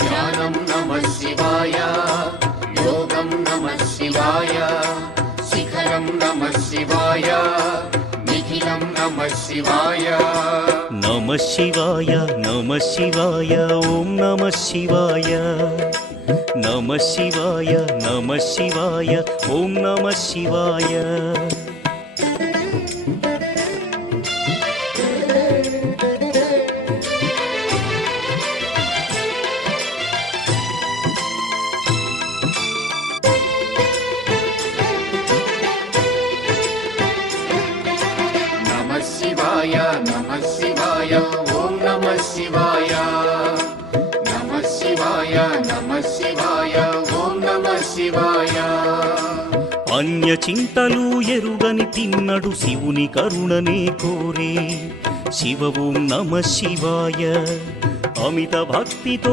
ధ్యానం నమః శివాయ, యోగం నమః శివాయ, శిఖరం నమః శివాయ, నిఖిలం నమః శివాయ. నమః శివాయ నమః శివాయ ఓం నమః శివాయ. నమః శివాయ నమః శివాయ ఓం నమః శివాయ. నమః శివాయ నమః శివాయ ఓం నమః శివాయ. నమః శివాయ నమః శివాయ ఓం నమః శివాయ. అన్య చింతలు ఎరుగని తిన్నడు శివుని కరుణనే కోరే. శివ ఓం నమః శివాయ. అమిత భక్తితో